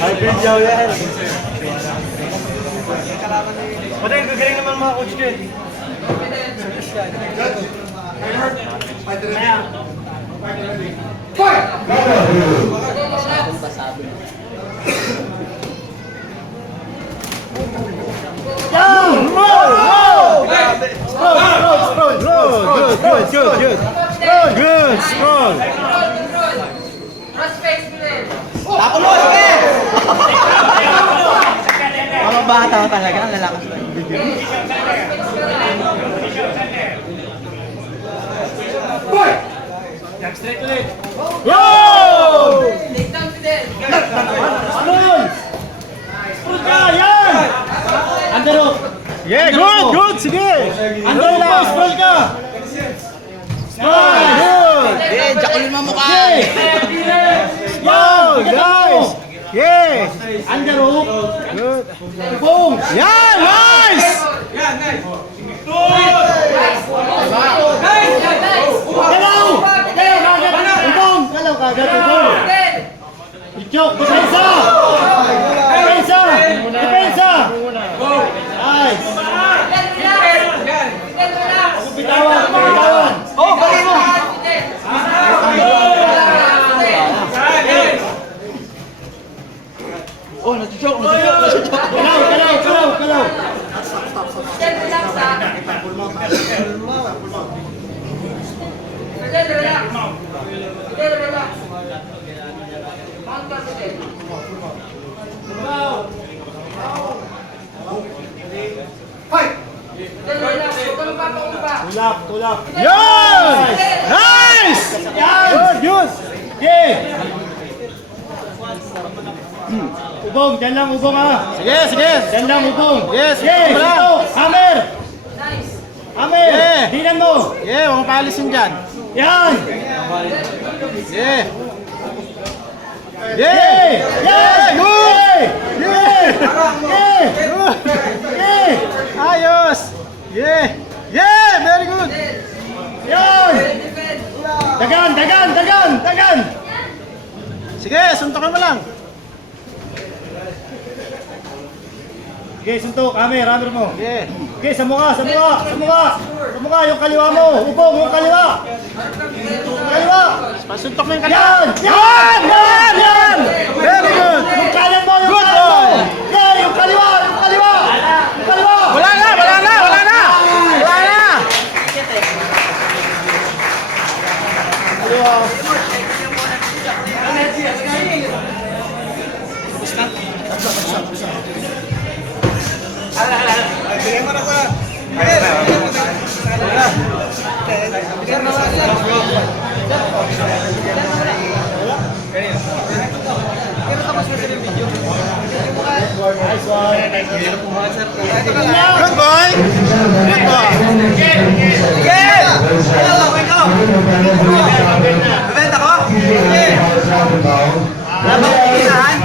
Hybrid yaw yan. Pati yung gagaling naman mga coach ko yun. Good, strong. Tapo mo, sige! Mga bata ko talaga, ang lalakas pa yung video. Straight ulit. Go! Small! Small ka, yan! Andero! Yeah, good! Sige! Andero pa, small ka! Small! Good! Eh, jakulin mo mukha! Yo, guys! Yeah! Andero! Good! Boom! Yan! Nice! Galaw! Ubong! Galaw kagad, ubong! Ichok! Depensa! Depensa! Depensa! Nice! Bitawan! Bitawan! Oh, balik mo! Oh, nag-choke! Galaw! Galaw! Galaw! Galaw! Tulak! Tulak! Yan! Nice! Good! Good! Okay! Ubong! Diyan lang ubong ha! Sige! Sige! Diyan lang ubong! Yes! Okay! Ito! Hammer! Hammer! Dinan mo! Yeah! Huwag paalisin dyan! Yan! Yeah! Yeah! Yeah! Good! Yeah! Yeah! Good! Yeah! Ayos! Yeah! Yeah! Very good! Yan! Dagan! Dagan! Dagan! Dagan! Sige! Suntokan mo lang! Okay, suntok. Hammer, hammer mo. Okay. Okay, sa mukha, sa mukha, sa mukha. Sa mukha, yung kaliwa mo. Ubong, yung kaliwa. Kaliwa. Pasuntok mo yung kaliwa. Yan! Yan! Yan! Yan! Very good. Yung kanan mo, yung kanan mo. Yeah, yung kaliwa, yung kaliwa. Yung kaliwa. Wala na, wala na, wala na. Wala na. Kaliwa. Bigyan mo na pa. Bigyan mo na. Nice one. Good boy. Good boy. Sige. Bebenta ko. Sige. Labang pigilan.